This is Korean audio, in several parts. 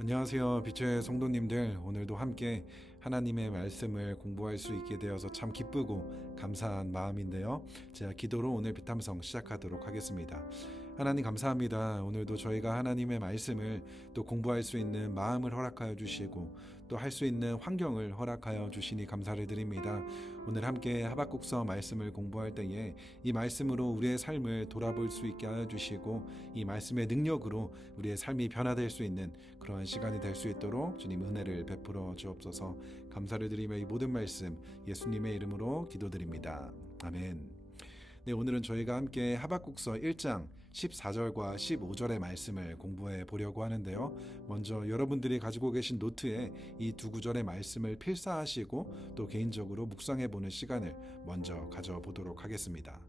안녕하세요. 빛의 성도님들, 오늘도 함께 하나님의 말씀을 공부할 수 있게 되어서 참 기쁘고 감사한 마음인데요. 제가 기도로 오늘 비탐성 시작하도록 하겠습니다. 하나님 감사합니다. 오늘도 저희가 하나님의 말씀을 또 공부할 수 있는 마음을 허락하여 주시고 또 할 수 있는 환경을 허락하여 주시니 감사를 드립니다. 오늘 함께 하박국서 말씀을 공부할 때에 이 말씀으로 우리의 삶을 돌아볼 수 있게 하여 주시고 이 말씀의 능력으로 우리의 삶이 변화될 수 있는 그러한 시간이 될 수 있도록 주님 은혜를 베풀어 주옵소서. 감사를 드리며 이 모든 말씀 예수님의 이름으로 기도드립니다. 아멘. 네, 오늘은 저희가 함께 하박국서 1장 14절과 15절의 말씀을 공부해 보려고 하는데요. 먼저 여러분들이 가지고 계신 노트에 이 두 구절의 말씀을 필사하시고 또 개인적으로 묵상해 보는 시간을 먼저 가져보도록 하겠습니다.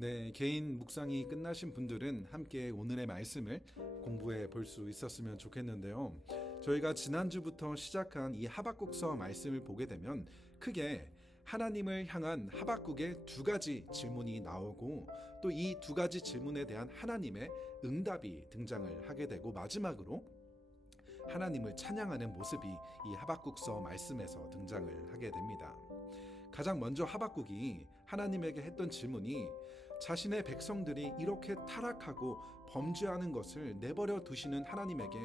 네, 개인 묵상이 끝나신 분들은 함께 오늘의 말씀을 공부해 볼 수 있었으면 좋겠는데요. 저희가 지난주부터 시작한 이 하박국서 말씀을 보게 되면 크게 하나님을 향한 하박국의 두 가지 질문이 나오고 또 이 두 가지 질문에 대한 하나님의 응답이 등장을 하게 되고 마지막으로 하나님을 찬양하는 모습이 이 하박국서 말씀에서 등장을 하게 됩니다. 가장 먼저 하박국이 하나님에게 했던 질문이 자신의 백성들이 이렇게 타락하고 범죄하는 것을 내버려 두시는 하나님에게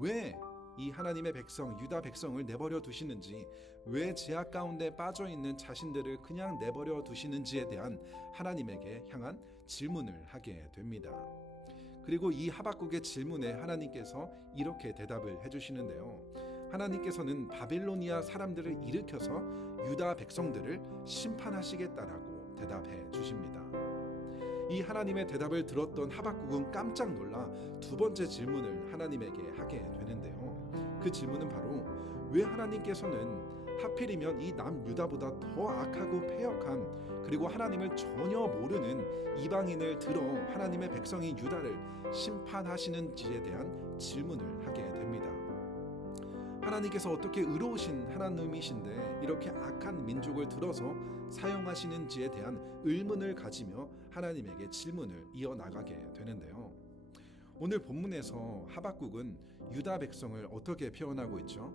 왜 이 하나님의 백성, 유다 백성을 내버려 두시는지, 왜 죄악 가운데 빠져 있는 자신들을 그냥 내버려 두시는지에 대한 하나님에게 향한 질문을 하게 됩니다. 그리고 이 하박국의 질문에 하나님께서 이렇게 대답을 해주시는데요. 하나님께서는 바빌로니아 사람들을 일으켜서 유다 백성들을 심판하시겠다라고 대답해 주십니다. 이 하나님의 대답을 들었던 하박국은 깜짝 놀라 두 번째 질문을 하나님에게 하게 되는데요. 그 질문은 바로 왜 하나님께서는 하필이면 이 남유다보다 더 악하고 패역한 그리고 하나님을 전혀 모르는 이방인을 들어 하나님의 백성인 유다를 심판하시는지에 대한 질문을 하게 됩니다. 하나님께서 어떻게 의로우신 하나님이신데 이렇게 악한 민족을 들어서 사용하시는지에 대한 의문을 가지며 하나님에게 질문을 이어나가게 되는데요. 오늘 본문에서 하박국은 유다 백성을 어떻게 표현하고 있죠?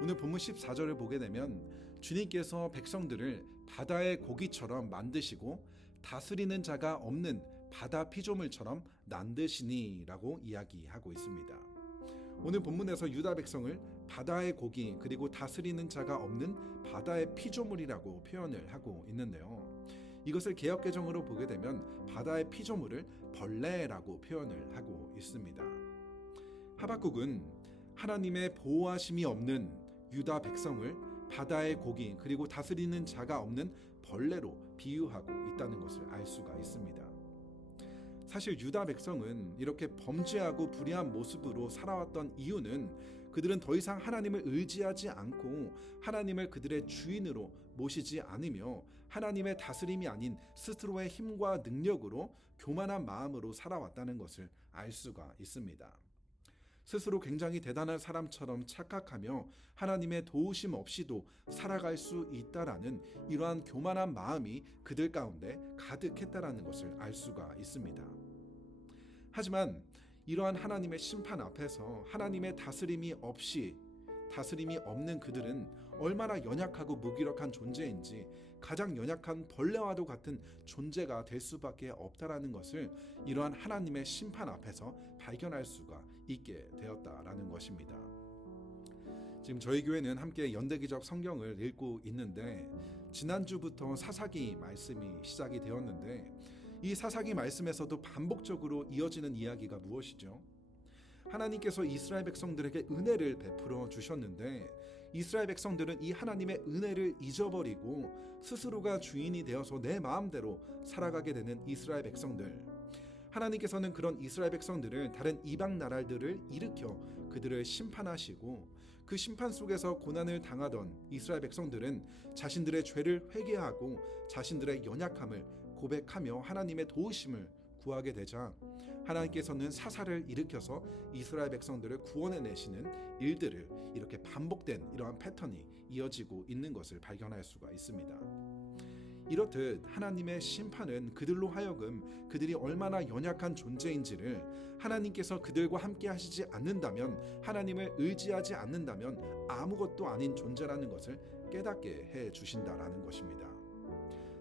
오늘 본문 14절을 보게 되면 주님께서 백성들을 바다의 고기처럼 만드시고 다스리는 자가 없는 바다 피조물처럼 만드시니 라고 이야기하고 있습니다. 오늘 본문에서 유다 백성을 바다의 고기 그리고 다스리는 자가 없는 바다의 피조물이라고 표현을 하고 있는데요. 이것을 개역개정으로 보게 되면 바다의 피조물을 벌레라고 표현을 하고 있습니다. 하박국은 하나님의 보호하심이 없는 유다 백성을 바다의 고기 그리고 다스리는 자가 없는 벌레로 비유하고 있다는 것을 알 수가 있습니다. 사실 유다 백성은 이렇게 범죄하고 불의한 모습으로 살아왔던 이유는 그들은 더 이상 하나님을 의지하지 않고 하나님을 그들의 주인으로 모시지 않으며 하나님의 다스림이 아닌 스스로의 힘과 능력으로 교만한 마음으로 살아왔다는 것을 알 수가 있습니다. 스스로 굉장히 대단한 사람처럼 착각하며 하나님의 도우심 없이도 살아갈 수 있다라는 이러한 교만한 마음이 그들 가운데 가득했다라는 것을 알 수가 있습니다. 하지만 이러한 하나님의 심판 앞에서 하나님의 다스림이 없는 그들은 얼마나 연약하고 무기력한 존재인지 가장 연약한 벌레와도 같은 존재가 될 수밖에 없다라는 것을 이러한 하나님의 심판 앞에서 발견할 수가 있게 되었다라는 것입니다. 지금 저희 교회는 함께 연대기적 성경을 읽고 있는데 지난주부터 사사기 말씀이 시작이 되었는데 이 사사기 말씀에서도 반복적으로 이어지는 이야기가 무엇이죠? 하나님께서 이스라엘 백성들에게 은혜를 베풀어 주셨는데 이스라엘 백성들은 이 하나님의 은혜를 잊어버리고 스스로가 주인이 되어서 내 마음대로 살아가게 되는 이스라엘 백성들. 하나님께서는 그런 이스라엘 백성들을 다른 이방 나라들을 일으켜 그들을 심판하시고 그 심판 속에서 고난을 당하던 이스라엘 백성들은 자신들의 죄를 회개하고 자신들의 연약함을 고백하며 하나님의 도우심을 구하게 되자 하나님께서는 사사를 일으켜서 이스라엘 백성들을 구원해내시는 일들을 이렇게 반복된 이러한 패턴이 이어지고 있는 것을 발견할 수가 있습니다. 이렇듯 하나님의 심판은 그들로 하여금 그들이 얼마나 연약한 존재인지를 하나님께서 그들과 함께 하시지 않는다면 하나님을 의지하지 않는다면 아무것도 아닌 존재라는 것을 깨닫게 해 주신다라는 것입니다.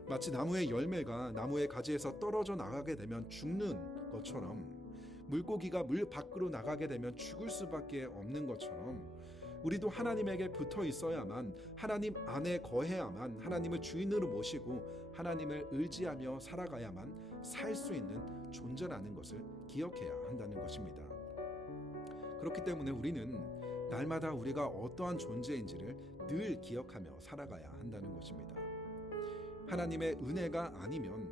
마치 나무의 열매가 나무의 가지에서 떨어져 나가게 되면 죽는 것처럼 물고기가 물 밖으로 나가게 되면 죽을 수밖에 없는 것처럼 우리도 하나님에게 붙어 있어야만 하나님 안에 거해야만 하나님을 주인으로 모시고 하나님을 의지하며 살아가야만 살 수 있는 존재라는 것을 기억해야 한다는 것입니다. 그렇기 때문에 우리는 날마다 우리가 어떠한 존재인지를 늘 기억하며 살아가야 한다는 것입니다. 하나님의 은혜가 아니면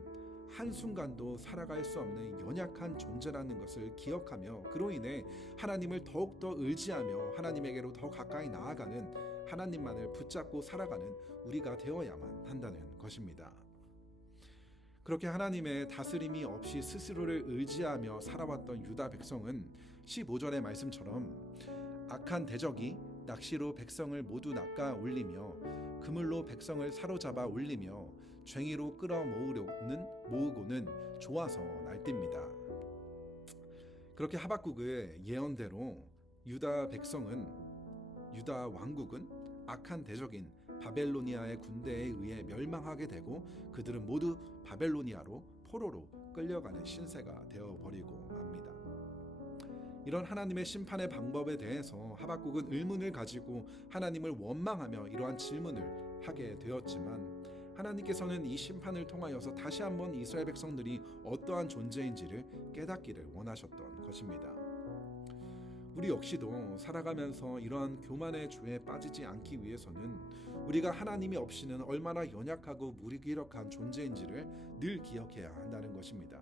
한순간도 살아갈 수 없는 연약한 존재라는 것을 기억하며 그로 인해 하나님을 더욱더 의지하며 하나님에게로 더 가까이 나아가는 하나님만을 붙잡고 살아가는 우리가 되어야만 한다는 것입니다. 그렇게 하나님의 다스림이 없이 스스로를 의지하며 살아왔던 유다 백성은 15절의 말씀처럼 악한 대적이 낚시로 백성을 모두 낚아 올리며 그물로 백성을 사로잡아 올리며 쟁이로 모으고는 좋아서 날뜁니다. 그렇게 하박국의 예언대로 유다 왕국은 악한 대적인 바벨로니아의 군대에 의해 멸망하게 되고 그들은 모두 바벨로니아로 포로로 끌려가는 신세가 되어버리고 맙니다. 이런 하나님의 심판의 방법에 대해서 하박국은 의문을 가지고 하나님을 원망하며 이러한 질문을 하게 되었지만 하나님께서는 이 심판을 통하여서 다시 한번 이스라엘 백성들이 어떠한 존재인지를 깨닫기를 원하셨던 것입니다. 우리 역시도 살아가면서 이러한 교만의 죄에 빠지지 않기 위해서는 우리가 하나님이 없이는 얼마나 연약하고 무기력한 존재인지를 늘 기억해야 한다는 것입니다.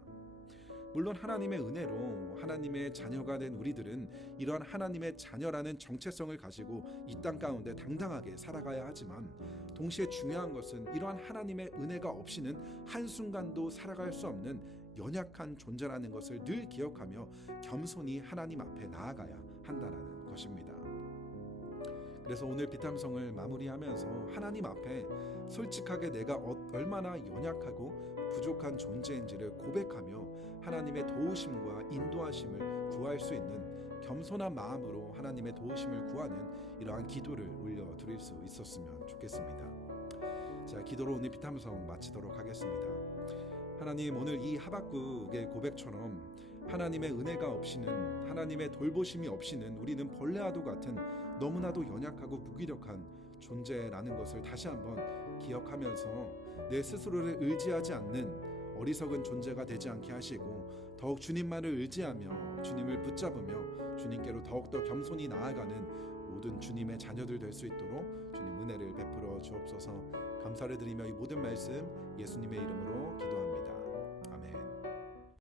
물론 하나님의 은혜로 하나님의 자녀가 된 우리들은 이러한 하나님의 자녀라는 정체성을 가지고 이 땅 가운데 당당하게 살아가야 하지만 동시에 중요한 것은 이러한 하나님의 은혜가 없이는 한순간도 살아갈 수 없는 연약한 존재라는 것을 늘 기억하며 겸손히 하나님 앞에 나아가야 한다는 것입니다. 그래서 오늘 비탐성을 마무리하면서 하나님 앞에 솔직하게 내가 얼마나 연약하고 부족한 존재인지를 고백하며 하나님의 도우심과 인도하심을 구할 수 있는 겸손한 마음으로 하나님의 도우심을 구하는 이러한 기도를 올려드릴 수 있었으면 좋겠습니다. 자, 기도로 오늘 비탐성 마치도록 하겠습니다. 하나님, 오늘 이 하박국의 고백처럼 하나님의 은혜가 없이는, 하나님의 돌보심이 없이는 우리는 벌레와도 같은 너무나도 연약하고 무기력한 존재라는 것을 다시 한번 기억하면서 내 스스로를 의지하지 않는 어리석은 존재가 되지 않게 하시고 더욱 주님만을 의지하며 주님을 붙잡으며 주님께로 더욱더 겸손히 나아가는 모든 주님의 자녀들 될 수 있도록 주님 은혜를 베풀어 주옵소서. 감사를 드리며 이 모든 말씀 예수님의 이름으로 기도합니다.